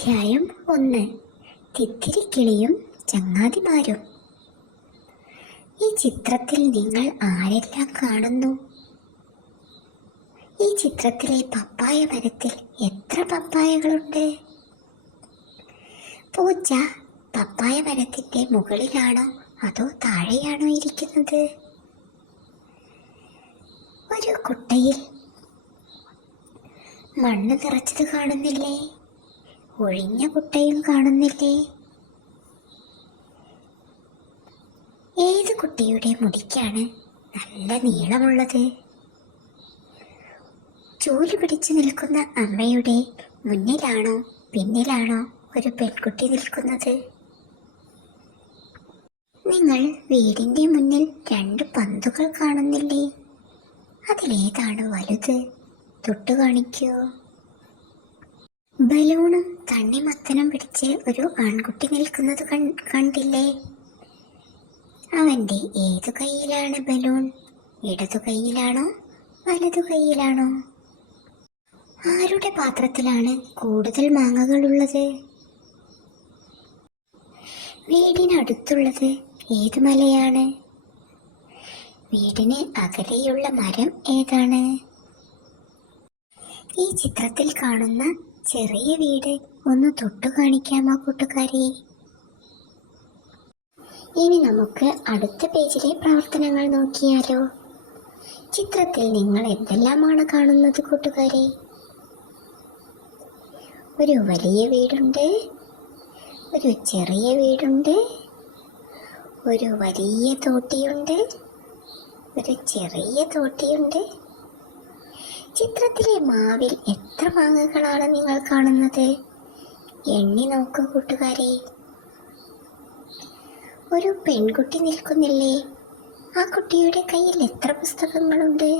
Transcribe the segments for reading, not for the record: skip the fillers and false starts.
അധ്യായം 1. തിത്തിരിക്കിളിയും ചങ്ങാതിമാരും. ഈ ചിത്രത്തിൽ നിങ്ങൾ ആരെല്ലാം കാണുന്നു? ഈ ചിത്രത്തിലെ പപ്പായ മരത്തിൽ എത്ര പപ്പായകളുണ്ട്? പൂച്ച പപ്പായ മരത്തിന്റെ മുകളിലാണോ അതോ താഴെയാണോ ഇരിക്കുന്നത്? ഒരു കുട്ടയിൽ മണ്ണ് നിറച്ചത് കാണുന്നില്ലേ? ഒഴിഞ്ഞ കുട്ടയും കാണുന്നില്ലേ? ഏത് കുട്ടിയുടെ മുടിക്കാണ് നല്ല നീളമുള്ളത്? ചൂല് പിടിച്ചു നിൽക്കുന്ന അമ്മയുടെ മുന്നിലാണോ പിന്നിലാണോ ഒരു പെൺകുട്ടി നിൽക്കുന്നത്? നിങ്ങൾ വീടിന്റെ മുന്നിൽ 2 പന്തുകൾ കാണുന്നില്ലേ? അതിലേതാണ് വലുത്? തൊട്ടു കാണിക്കൂ. ബലൂണും തണ്ണിമത്തനും പിടിച്ച് ഒരു ആൺകുട്ടി നിൽക്കുന്നത് കണ്ടില്ലേ? അവന്റെ ഏതു കൈയിലാണ് ബലൂൺ? ഇടതു കൈയിലാണോ വലതു കൈയിലാണോ? ആരുടെ പാത്രത്തിലാണ് കൂടുതൽ മാങ്ങകൾ ഉള്ളത്? വീടിനടുത്തുള്ളത് ഏത് മലയാണ്? വീടിന് അകലെയുള്ള മരം ഏതാണ്? ഈ ചിത്രത്തിൽ കാണുന്ന ചെറിയ വീട് ഒന്ന് തൊട്ടു കാണിക്കാമോ കൂട്ടുകാരെ? ഇനി നമുക്ക് അടുത്ത പേജിലെ പ്രവർത്തനങ്ങൾ നോക്കിയാലോ? ചിത്രത്തിൽ നിങ്ങൾ എന്തെല്ലാമാണ് കാണുന്നത് കൂട്ടുകാരെ? ഒരു വലിയ വീടുണ്ട്, ഒരു ചെറിയ വീടുണ്ട്, ഒരു വലിയ തോട്ടിയുണ്ട്, ഒരു ചെറിയ തോട്ടിയുണ്ട്. ചിത്രത്തിലെ മാവിൽ എത്ര മാങ്ങകളാണ് നിങ്ങൾ കാണുന്നത്? എണ്ണി നോക്കൂ കൂട്ടുകാരെ. ഒരു പെൺകുട്ടി നിൽക്കുന്നില്ലേ? ആ കുട്ടിയുടെ കയ്യിൽ എത്ര പുസ്തകങ്ങളുണ്ട്?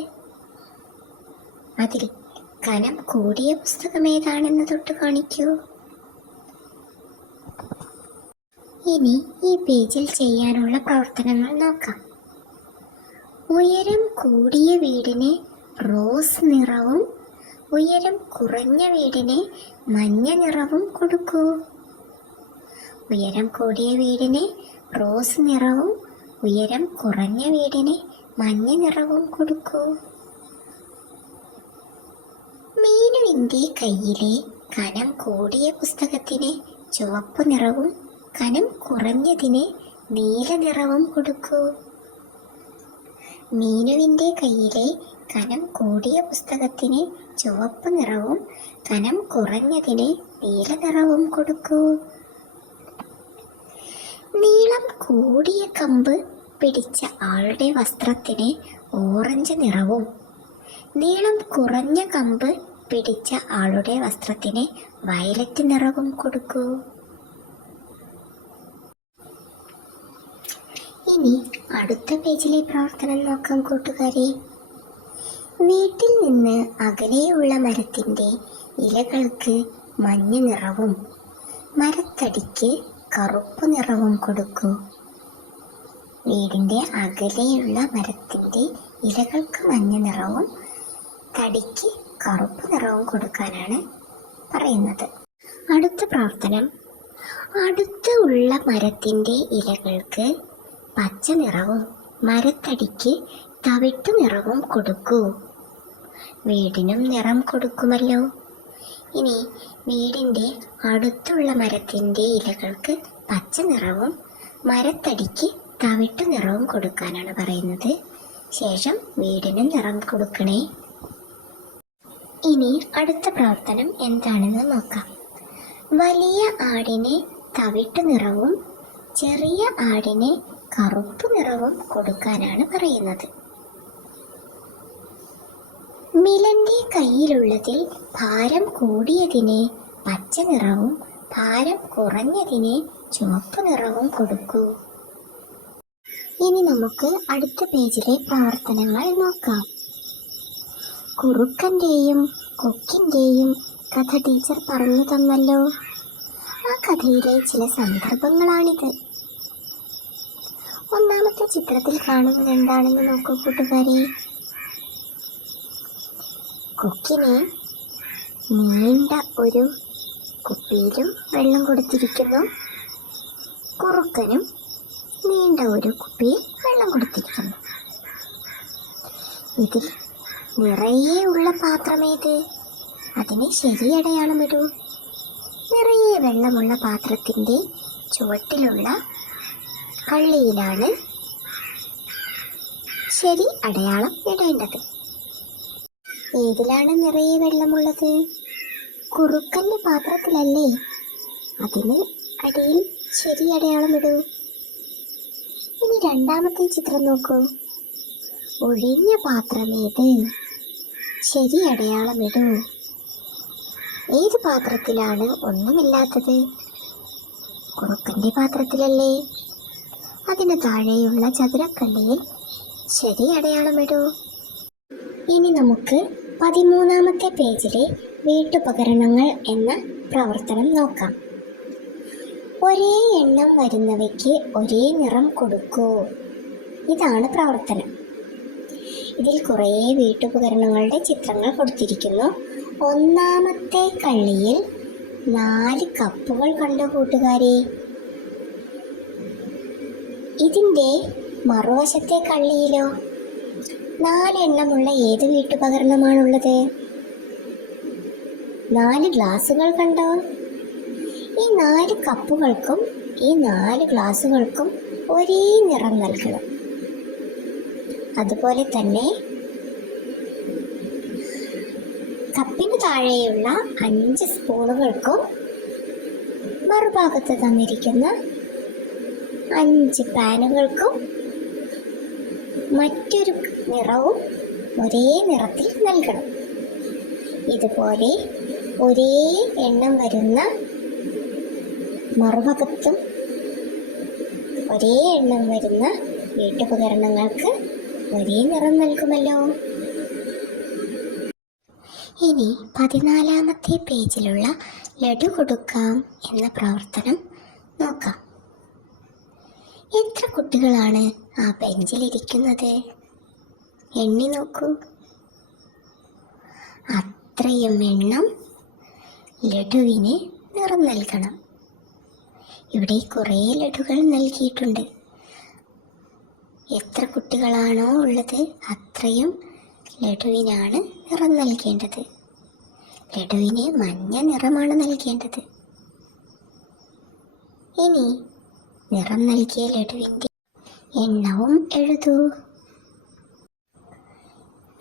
അതിൽ കനം കൂടിയ പുസ്തകം ഏതാണെന്ന് തൊട്ട് കാണിക്കൂ. ഇനി ഈ പേജിൽ ചെയ്യാനുള്ള പ്രവർത്തനങ്ങൾ നോക്കാം. ഉയരം കൂടിയ വീടിന് റോസ് നിറവും ഉയരം കുറഞ്ഞ വീടിന് മഞ്ഞ നിറവും കൊടുക്കൂ. ഉയരം കൂടിയ വീടിന് റോസ് നിറവും ഉയരം കുറഞ്ഞ വീടിന് മഞ്ഞ നിറവും കൊടുക്കൂ. മീനുവിൻ്റെ കയ്യിലെ കനം കൂടിയ പുസ്തകത്തിന് ചുവപ്പ് നിറവും കനം കുറഞ്ഞതിന് നീല നിറവും കൊടുക്കൂ. മീനുവിൻ്റെ കയ്യിലെ കനം കൂടിയ പുസ്തകത്തിന് ചുവപ്പ് നിറവും കനം കുറഞ്ഞതിന് നീല നിറവും കൊടുക്കൂ. നീളം കൂടിയ കമ്പ് പിടിച്ച ആളുടെ വസ്ത്രത്തിന് ഓറഞ്ച് നിറവും നീളം കുറഞ്ഞ കമ്പ് പിടിച്ച ആളുടെ വസ്ത്രത്തിന് വയലറ്റ് നിറവും കൊടുക്കൂ. ഇനി അടുത്ത പേജിലെ പ്രവർത്തനം നോക്കാം കൂട്ടുകാരെ. വീട്ടിൽ നിന്ന് അകലെയുള്ള മരത്തിൻ്റെ ഇലകൾക്ക് മഞ്ഞ നിറവും മരത്തടിക്ക് കറുപ്പ് നിറവും കൊടുക്കൂ. വീടിൻ്റെ അകലെയുള്ള മരത്തിൻ്റെ ഇലകൾക്ക് മഞ്ഞ നിറവും തടിക്ക് കറുപ്പ് നിറവും കൊടുക്കാനാണ് പറയുന്നത്. അടുത്ത പ്രവർത്തനം. അടുത്ത് ഉള്ള മരത്തിൻ്റെ ഇലകൾക്ക് പച്ച നിറവും മരത്തടിക്ക് തവിട്ടു നിറവും കൊടുക്കൂ. വീടിനും നിറം കൊടുക്കുമല്ലോ. ഇനി വീടിൻ്റെ അടുത്തുള്ള മരത്തിൻ്റെ ഇലകൾക്ക് പച്ച നിറവും മരത്തടിക്ക് തവിട്ടു നിറവും കൊടുക്കാനാണ് പറയുന്നത്. ശേഷം വീടിന് നിറം കൊടുക്കണേ. ഇനി അടുത്ത പ്രവർത്തനം എന്താണെന്ന് നോക്കാം. വലിയ ആടിന് തവിട്ടു നിറവും ചെറിയ ആടിന് കറുപ്പ് നിറവും കൊടുക്കാനാണ് പറയുന്നത്. മിലന്റെ കയ്യിലുള്ളതിൽ ഭാരം കൂടിയതിന് പച്ച നിറവും ഭാരം കുറഞ്ഞതിന് ചുവപ്പ് നിറവും കൊടുക്കൂ. ഇനി നമുക്ക് അടുത്ത പേജിലെ പ്രവർത്തനങ്ങൾ നോക്കാം. കുറുക്കൻ്റെയും കൊക്കിൻ്റെയും കഥ ടീച്ചർ പറഞ്ഞു തന്നല്ലോ. ആ കഥയിലെ ചില സന്ദർഭങ്ങളാണിത്. ഒന്നാമത്തെ ചിത്രത്തിൽ കാണുന്നത് എന്താണെന്ന് നോക്കൂ കൂട്ടുകാരെ. കൊക്കിന് നീണ്ട ഒരു കുപ്പിയിലും വെള്ളം കൊടുത്തിരിക്കുന്നു. കുറുക്കനും നീണ്ട ഒരു കുപ്പിയിൽ വെള്ളം കൊടുത്തിരിക്കുന്നു. ഇതിൽ നിറയെ ഉള്ള പാത്രമേത്? അതിന് ശരി അടയാളമിടൂ. നിറയെ വെള്ളമുള്ള പാത്രത്തിൻ്റെ ചുവട്ടിലുള്ള കള്ളിയിലാണ് ശരി അടയാളം ഇടേണ്ടത്. ഏതിലാണ് നിറയെ വെള്ളമുള്ളത്? കുറുക്കൻ്റെ പാത്രത്തിലല്ലേ? അതിന് അടിയിൽ ശരി അടയാളമിടൂ. ഇനി രണ്ടാമത്തെ ചിത്രം നോക്കൂ. ഒഴിഞ്ഞ പാത്രമേത്? ശരി അടയാളമിടൂ. ഏത് പാത്രത്തിലാണ് ഒന്നുമില്ലാത്തത്? കുറുക്കൻ്റെ പാത്രത്തിലല്ലേ? അതിന് താഴെയുള്ള ചതുരക്കള്ളിയിൽ ശരി അടയാളമിടൂ. ഇനി നമുക്ക് 13ാമത്തെ പേജിലെ വീട്ടുപകരണങ്ങൾ എന്ന പ്രവർത്തനം നോക്കാം. ഒരേ എണ്ണം വരുന്നവയ്ക്ക് ഒരേ നിറം കൊടുക്കൂ. ഇതാണ് പ്രവർത്തനം. ഇതിൽ കുറേ വീട്ടുപകരണങ്ങളുടെ ചിത്രങ്ങൾ കൊടുത്തിരിക്കുന്നു. ഒന്നാമത്തെ കള്ളിയിൽ 4 കപ്പുകൾ കണ്ടു കൂട്ടുകാരെ. ഇതിൻ്റെ മറുവശത്തെ കള്ളിയിലോ 4 എണ്ണമുള്ള ഏത് വീട്ടുപകരണമാണുള്ളത്? 4 ഗ്ലാസുകൾ കണ്ടോ? ഈ 4 കപ്പുകൾക്കും ഈ 4 ഗ്ലാസുകൾക്കും ഒരേ നിറം നൽകണം. അതുപോലെ തന്നെ കപ്പിന് താഴെയുള്ള 5 സ്പൂണുകൾക്കും മറുഭാഗത്ത് തന്നിരിക്കുന്ന 5 പാനുകൾക്കും മറ്റൊരു നിറവും ഒരേ നിറത്തിൽ നൽകണം. ഇതുപോലെ ഒരേ എണ്ണം വരുന്ന മറുഭാഗത്തും ഒരേ എണ്ണം വരുന്ന വീട്ടുപകരണങ്ങൾക്ക് ഒരേ നിറം നൽകുമല്ലോ. ഇനി 14ാമത്തെ പേജിലുള്ള ലഡു കൊടുക്കാം എന്ന പ്രവർത്തനം നോക്കാം. എത്ര കുട്ടികളാണ് ആ ബെഞ്ചിലിരിക്കുന്നത്? എണ്ണി നോക്കൂ. അത്രയും എണ്ണം ലഡുവിന് നിറം നൽകണം. ഇവിടെ കുറേ ലഡുകൾ നൽകിയിട്ടുണ്ട്. എത്ര കുട്ടികളാണോ ഉള്ളത് അത്രയും ലഡുവിനാണ് നിറം നൽകേണ്ടത്. ലഡുവിന് മഞ്ഞ നിറമാണ് നൽകേണ്ടത്. ഇനി നിറം നൽകിയ ലഡുവിൻ്റെ എണ്ണവും എഴുതൂ.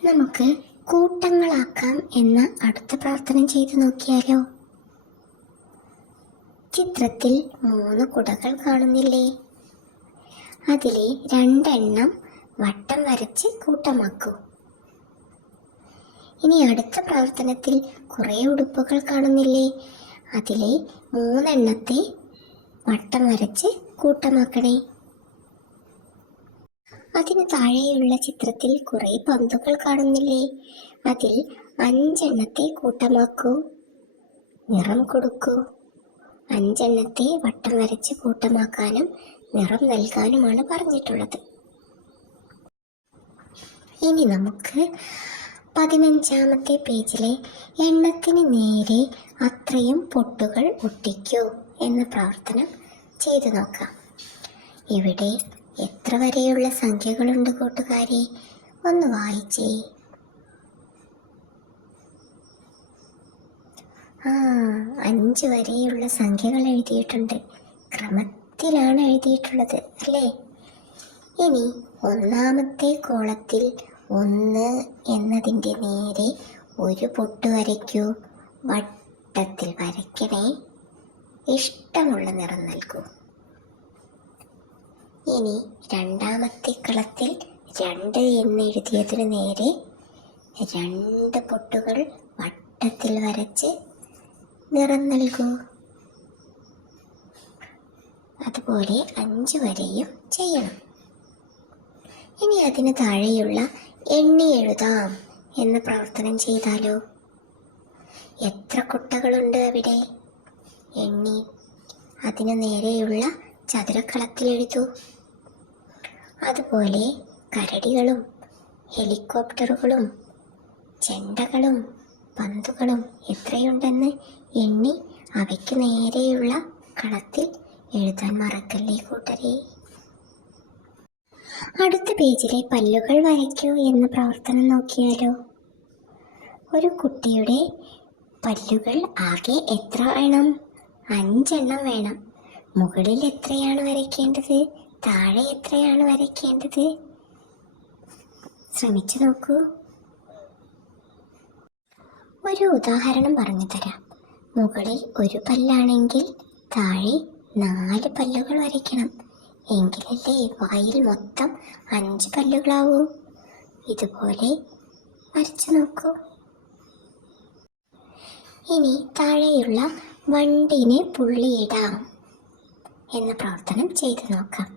നമുക്ക് കൂട്ടങ്ങളാക്കാം എന്ന അടുത്ത പ്രവർത്തനം ചെയ്തു നോക്കിയാലോ? ചിത്രത്തിൽ 3 കുടകൾ കാണുന്നില്ലേ? അതിലെ 2 എണ്ണം വട്ടം വരച്ച് കൂട്ടമാക്കൂ. ഇനി അടുത്ത പ്രവർത്തനത്തിൽ കുറേ ഉടുപ്പുകൾ കാണുന്നില്ലേ? അതിലെ 3 എണ്ണത്തെ വട്ടം വരച്ച് കൂട്ടമാക്കണേ. അതിന് താഴെയുള്ള ചിത്രത്തിൽ കുറേ പന്തുകൾ കാണുന്നില്ലേ? അതിൽ 5 എണ്ണത്തെ കൂട്ടമാക്കൂ. നിറം കൊടുക്കൂ. 5 എണ്ണത്തെ വട്ടം വരച്ച് കൂട്ടമാക്കാനും നിറം നൽകാനുമാണ് പറഞ്ഞിട്ടുള്ളത്. ഇനി നമുക്ക് 15ാമത്തെ പേജിലെ എണ്ണത്തിന് നേരെ അത്രയും പൊട്ടുകൾ ഒട്ടിക്കൂ എന്ന പ്രവർത്തനം ചെയ്തു നോക്കാം. ഇവിടെ എത്ര വരെയുള്ള സംഖ്യകളുണ്ട് കൂട്ടുകാരെ? ഒന്ന് വായിച്ചേ. 5 വരെയുള്ള സംഖ്യകൾ എഴുതിയിട്ടുണ്ട്. ക്രമത്തിലാണ് എഴുതിയിട്ടുള്ളത് അല്ലേ? ഇനി 1ാമത്തെ കോളത്തിൽ 1 എന്നതിൻ്റെ നേരെ ഒരു പൊട്ട് വരയ്ക്കൂ. വട്ടത്തിൽ വരയ്ക്കണേ. ഇഷ്ടമുള്ള നിറം നൽകൂ. ഇനി 2ാമത്തെ കളത്തിൽ 2 എന്നെഴുതിയതിനു നേരെ 2 പൊട്ടുകൾ വട്ടത്തിൽ വരച്ച് നിറം നൽകൂ. അതുപോലെ 5 വരെയും ചെയ്യണം. ഇനി അതിന് താഴെയുള്ള എണ്ണി എഴുതാം എന്ന പ്രവർത്തനം ചെയ്താലോ? എത്ര കുട്ടകളുണ്ട് അവിടെ? എണ്ണി അതിനു നേരെയുള്ള ചതുരക്കളത്തിൽ എഴുതൂ. അതുപോലെ കരടികളും ഹെലികോപ്റ്ററുകളും ചെണ്ടകളും പന്തുകളും എത്രയുണ്ടെന്ന് എണ്ണി അവയ്ക്ക് നേരെയുള്ള കളത്തിൽ എഴുതാൻ മറക്കല്ലേ കൂട്ടരെ. അടുത്ത പേജിലെ പല്ലുകൾ വരയ്ക്കൂ എന്ന പ്രവർത്തനം നോക്കിയാലോ. ഒരു കുട്ടിയുടെ പല്ലുകൾ ആകെ എത്ര വേണം? 5 എണ്ണം വേണം. മുകളിൽ എത്രയാണ് വരയ്ക്കേണ്ടത്? താഴെ എത്രയാണ് വരയ്ക്കേണ്ടത്? ശ്രമിച്ചു നോക്കൂ. ഒരു ഉദാഹരണം പറഞ്ഞു തരാം. മുകളിൽ ഒരു പല്ലാണെങ്കിൽ താഴെ 4 പല്ലുകൾ വരയ്ക്കണം. എങ്കിലല്ലേ വായിൽ മൊത്തം 5 പല്ലുകളാവൂ. ഇതുപോലെ വരച്ചു നോക്കൂ. ഇനി താഴെയുള്ള വണ്ടിന് പുള്ളിയിടാം എന്ന പ്രവർത്തനം ചെയ്തു നോക്കാം.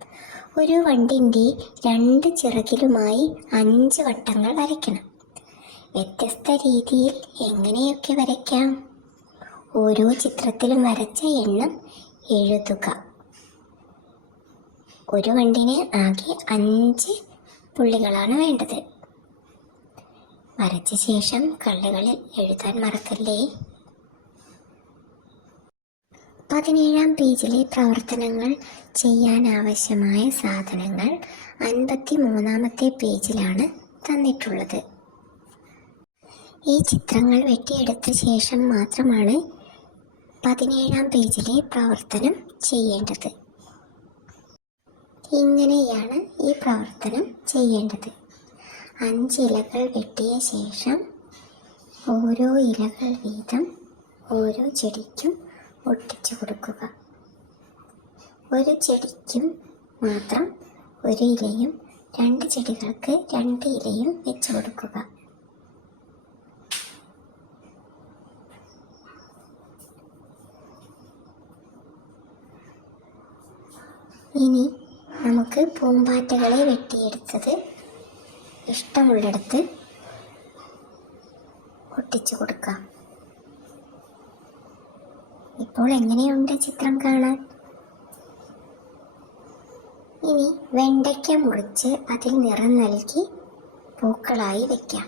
ഒരു വണ്ടിൻ്റെ 2 ചിറകിലുമായി 5 വട്ടങ്ങൾ വരയ്ക്കണം. വ്യത്യസ്ത രീതിയിൽ എങ്ങനെയൊക്കെ വരയ്ക്കാം? ഓരോ ചിത്രത്തിലും വരച്ച എണ്ണം എഴുതുക. ഒരു വണ്ടിന് ആകെ 5 പുള്ളികളാണ് വേണ്ടത്. വരച്ച ശേഷം കള്ളികളിൽ എഴുതാൻ മറക്കല്ലേ. 17-ാം പേജിലെ പ്രവർത്തനങ്ങൾ ചെയ്യാനാവശ്യമായ സാധനങ്ങൾ 53-ാമത്തെ പേജിലാണ് തന്നിട്ടുള്ളത്. ഈ ചിത്രങ്ങൾ വെട്ടിയെടുത്ത ശേഷം മാത്രമാണ് 17-ാം പേജിലെ പ്രവർത്തനം ചെയ്യേണ്ടത്. ഇങ്ങനെയാണ് ഈ പ്രവർത്തനം ചെയ്യേണ്ടത്. 5 ഇലകൾ വെട്ടിയ ശേഷം ഓരോ ഇലകൾ വീതം ഓരോ ചെടിക്കും ഒട്ടിച്ചു കൊടുക്കുക. ഒരു ചെടിക്കും മാത്രം 1 ഇലയും 2 ചെടികൾക്ക് 2 ഇലയും വെച്ചു കൊടുക്കുക. ഇനി നമുക്ക് പൂമ്പാറ്റകളെ വെട്ടിയെടുത്തത് ഇഷ്ടമുള്ളിടത്ത് ഒട്ടിച്ചു കൊടുക്കാം. ഇപ്പോൾ എങ്ങനെയുണ്ട് ചിത്രം കാണാൻ? ഇനി വെണ്ടയ്ക്ക മുറിച്ച് അതിൽ നിറം നൽകി പൂക്കളായി വയ്ക്കാം.